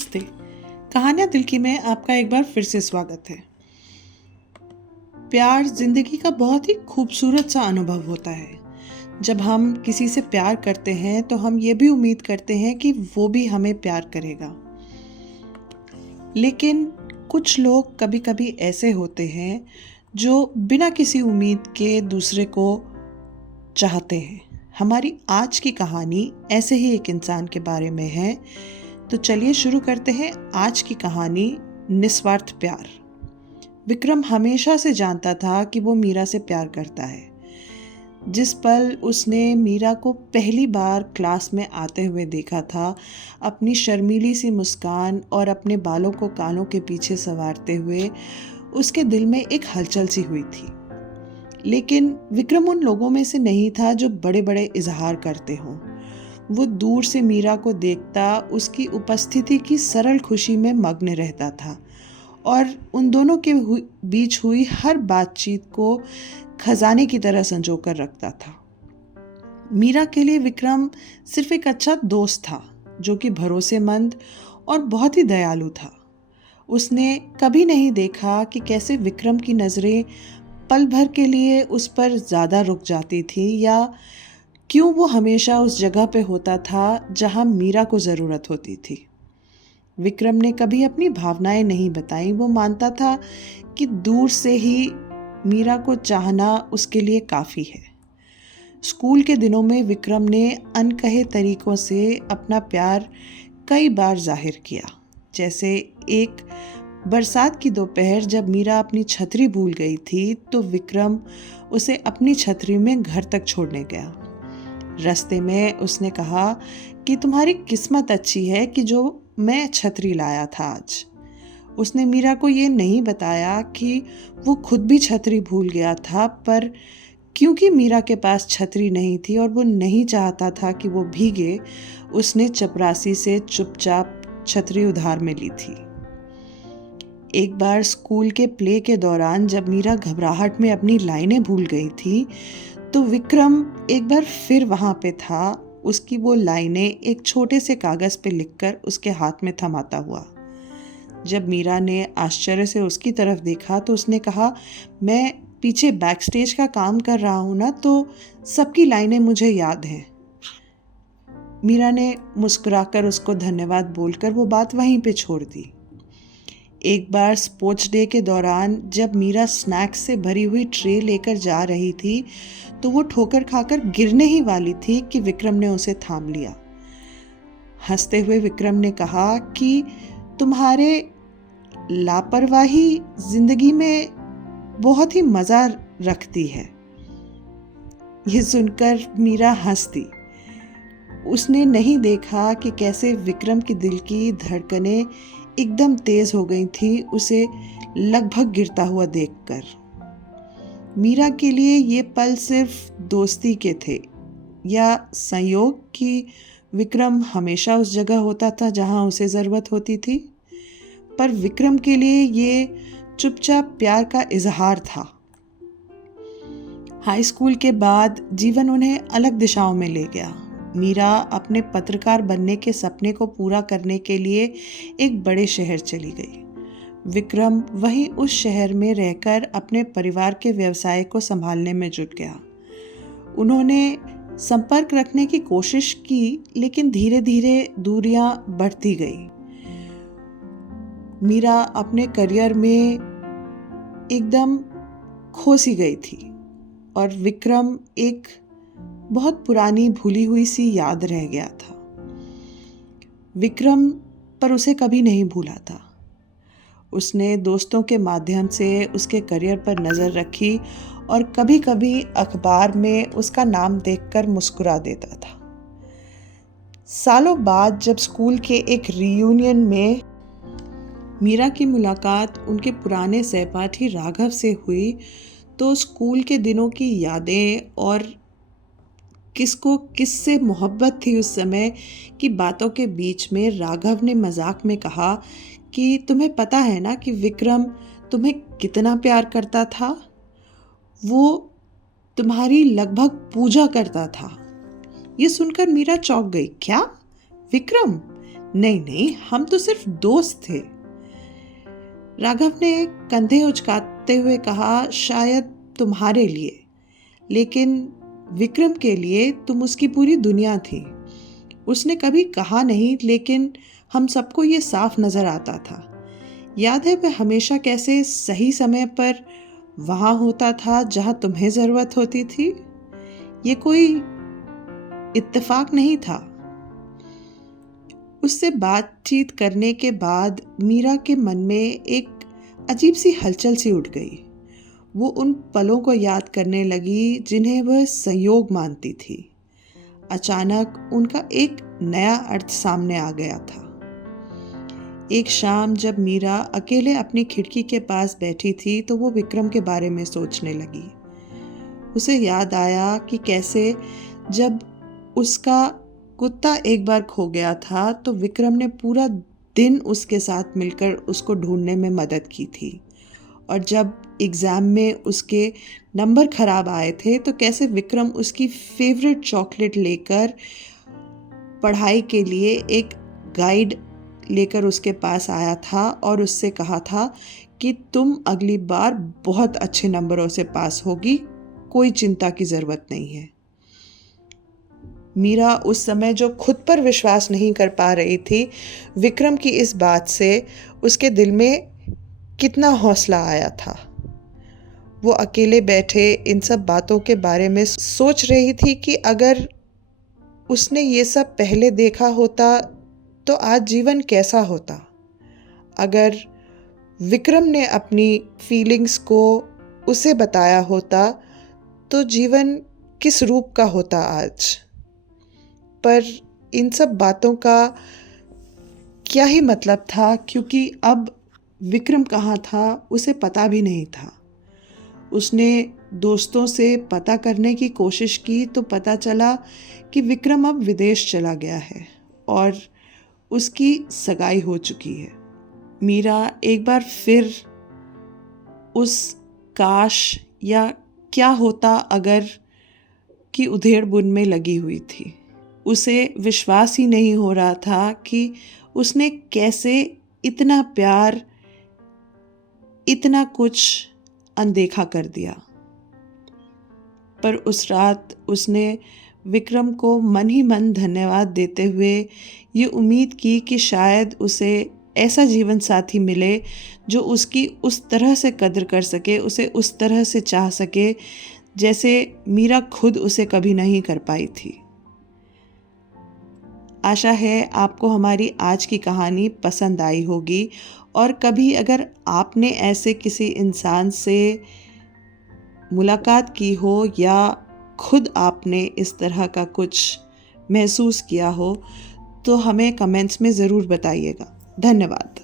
नमस्ते। कहानियाँ दिल की में आपका एक बार फिर से स्वागत है। प्यार जिंदगी का बहुत ही खूबसूरत सा अनुभव होता है। जब हम किसी से प्यार करते हैं तो हम ये भी उम्मीद करते हैं कि वो भी हमें प्यार करेगा। लेकिन कुछ लोग कभी कभी ऐसे होते हैं जो बिना किसी उम्मीद के दूसरे को चाहते हैं। हमारी आज की कहानी ऐसे ही एक इंसान के बारे में है। तो चलिए शुरू करते हैं आज की कहानी, निस्वार्थ प्यार। विक्रम हमेशा से जानता था कि वो मीरा से प्यार करता है। जिस पल उसने मीरा को पहली बार क्लास में आते हुए देखा था, अपनी शर्मीली सी मुस्कान और अपने बालों को कानों के पीछे संवारते हुए, उसके दिल में एक हलचल सी हुई थी। लेकिन विक्रम उन लोगों में से नहीं था जो बड़े बड़े इजहार करते हों। वो दूर से मीरा को देखता उसकी उपस्थिति की सरल खुशी में मग्न रहता था और उन दोनों के बीच हुई हर बातचीत को खजाने की तरह संजो कर रखता था। मीरा के लिए विक्रम सिर्फ एक अच्छा दोस्त था जो कि भरोसेमंद और बहुत ही दयालु था। उसने कभी नहीं देखा कि कैसे विक्रम की नज़रें पल भर के लिए उस पर ज़्यादा रुक जाती थी या क्यों वो हमेशा उस जगह पे होता था जहां मीरा को ज़रूरत होती थी। विक्रम ने कभी अपनी भावनाएं नहीं बताई। वो मानता था कि दूर से ही मीरा को चाहना उसके लिए काफ़ी है। स्कूल के दिनों में विक्रम ने अनकहे तरीकों से अपना प्यार कई बार जाहिर किया। जैसे एक बरसात की दोपहर जब मीरा अपनी छतरी भूल गई थी तो विक्रम उसे अपनी छतरी में घर तक छोड़ने गया। रास्ते में उसने कहा कि तुम्हारी किस्मत अच्छी है कि जो मैं छतरी लाया था आज। उसने मीरा को ये नहीं बताया कि वो खुद भी छतरी भूल गया था, पर क्योंकि मीरा के पास छतरी नहीं थी और वो नहीं चाहता था कि वो भीगे, उसने चपरासी से चुपचाप छतरी उधार में ली थी। एक बार स्कूल के प्ले के दौरान जब मीरा घबराहट में अपनी लाइनें भूल गई थी तो विक्रम एक बार फिर वहां पे था। उसकी वो लाइनें एक छोटे से कागज पे लिखकर उसके हाथ में थमाता हुआ। जब मीरा ने आश्चर्य से उसकी तरफ देखा तो उसने कहा, मैं पीछे बैक स्टेज का काम कर रहा हूं ना, तो सबकी लाइनें मुझे याद हैं। मीरा ने मुस्कुराकर उसको धन्यवाद बोलकर वो बात वहीं पे छोड़ दी। एक बार स्पोर्ट्स डे के दौरान जब मीरा स्नैक्स से भरी हुई ट्रे लेकर जा रही थी तो वो ठोकर खाकर गिरने ही वाली थी कि विक्रम ने उसे थाम लिया। हंसते हुए विक्रम ने कहा कि तुम्हारे लापरवाही जिंदगी में बहुत ही मजा रखती है। ये सुनकर मीरा हंस दी। उसने नहीं देखा कि कैसे विक्रम के दिल की धड़कनें एकदम तेज हो गई थी उसे लगभग गिरता हुआ देखकर। मीरा के लिए ये पल सिर्फ दोस्ती के थे या संयोग कि विक्रम हमेशा उस जगह होता था जहां उसे ज़रूरत होती थी, पर विक्रम के लिए ये चुपचाप प्यार का इजहार था। हाई स्कूल के बाद जीवन उन्हें अलग दिशाओं में ले गया। मीरा अपने पत्रकार बनने के सपने को पूरा करने के लिए एक बड़े शहर चली गई। विक्रम वहीं उस शहर में रहकर अपने परिवार के व्यवसाय को संभालने में जुट गया। उन्होंने संपर्क रखने की कोशिश की, लेकिन धीरे धीरे दूरियां बढ़ती गई। मीरा अपने करियर में एकदम खो सी गई थी और विक्रम एक बहुत पुरानी भूली हुई सी याद रह गया था। विक्रम पर उसे कभी नहीं भूला था। उसने दोस्तों के माध्यम से उसके करियर पर नज़र रखी और कभी कभी अखबार में उसका नाम देखकर मुस्कुरा देता था। सालों बाद जब स्कूल के एक रियूनियन में मीरा की मुलाकात उनके पुराने सहपाठी राघव से हुई तो स्कूल के दिनों की यादें और किसको किससे मोहब्बत थी उस समय की बातों के बीच में राघव ने मजाक में कहा कि तुम्हें पता है ना कि विक्रम तुम्हें कितना प्यार करता था, वो तुम्हारी लगभग पूजा करता था। ये सुनकर मीरा चौंक गई। क्या विक्रम? नहीं नहीं, हम तो सिर्फ दोस्त थे। राघव ने कंधे उचकाते हुए कहा, शायद तुम्हारे लिए, लेकिन विक्रम के लिए तुम उसकी पूरी दुनिया थी। उसने कभी कहा नहीं, लेकिन हम सबको ये साफ नजर आता था। याद है वह हमेशा कैसे सही समय पर वहां होता था जहां तुम्हें जरूरत होती थी। ये कोई इत्तेफाक नहीं था। उससे बातचीत करने के बाद मीरा के मन में एक अजीब सी हलचल सी उठ गई। वो उन पलों को याद करने लगी जिन्हें वह संयोग मानती थी। अचानक उनका एक नया अर्थ सामने आ गया था। एक शाम जब मीरा अकेले अपनी खिड़की के पास बैठी थी तो वो विक्रम के बारे में सोचने लगी। उसे याद आया कि कैसे जब उसका कुत्ता एक बार खो गया था तो विक्रम ने पूरा दिन उसके साथ मिलकर उसको ढूंढने में मदद की थी, और जब एग्ज़ाम में उसके नंबर खराब आए थे तो कैसे विक्रम उसकी फेवरेट चॉकलेट लेकर पढ़ाई के लिए एक गाइड लेकर उसके पास आया था और उससे कहा था कि तुम अगली बार बहुत अच्छे नंबरों से पास होगी, कोई चिंता की ज़रूरत नहीं है। मीरा उस समय जो खुद पर विश्वास नहीं कर पा रही थी, विक्रम की इस बात से उसके दिल में कितना हौसला आया था। वो अकेले बैठे इन सब बातों के बारे में सोच रही थी कि अगर उसने ये सब पहले देखा होता तो आज जीवन कैसा होता। अगर विक्रम ने अपनी फीलिंग्स को उसे बताया होता तो जीवन किस रूप का होता आज। पर इन सब बातों का क्या ही मतलब था, क्योंकि अब विक्रम कहाँ था उसे पता भी नहीं था। उसने दोस्तों से पता करने की कोशिश की तो पता चला कि विक्रम अब विदेश चला गया है और उसकी सगाई हो चुकी है। मीरा एक बार फिर उस काश या क्या होता अगर की उधेड़-बुन में लगी हुई थी। उसे विश्वास ही नहीं हो रहा था कि उसने कैसे इतना प्यार, इतना कुछ अनदेखा कर दिया। पर उस रात उसने विक्रम को मन ही मन धन्यवाद देते हुए ये उम्मीद की कि शायद उसे ऐसा जीवन साथी मिले जो उसकी उस तरह से कद्र कर सके, उसे उस तरह से चाह सके जैसे मीरा खुद उसे कभी नहीं कर पाई थी। आशा है आपको हमारी आज की कहानी पसंद आई होगी, और कभी अगर आपने ऐसे किसी इंसान से मुलाकात की हो या खुद आपने इस तरह का कुछ महसूस किया हो तो हमें कमेंट्स में ज़रूर बताइएगा। धन्यवाद।